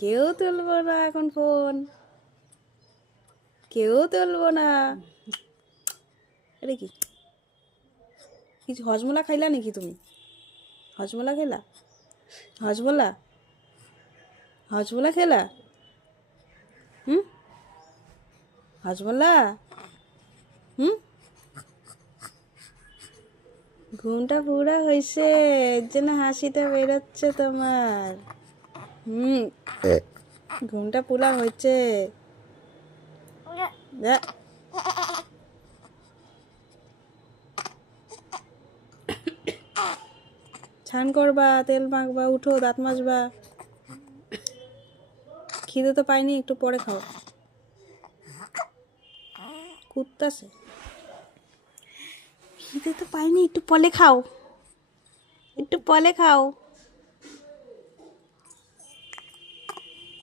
কেউ তুলবো না এখন ফোন, কেউ তুলবো না। এটা কি কিছু হজমোলা খাইলা নাকি তুমি? হজমোলা খেলা? হজমোলা হজমোলা খেলা? হুম, হজমোলা? হুম, ঘুমটা পুরা হয়েছে, এর জন্য হাসিটা বেরোচ্ছে তোমার। হুম, ঘুমটা পুরা হয়েছে। যা। ছান করবা, তেল মাখবা, উঠো, দাঁত মাজবা। খিদে তো পাইনি, একটু পরে খাও। কুত্তাছে, খিদে তো পাইনি, একটু পরে খাও, একটু পরে খাও।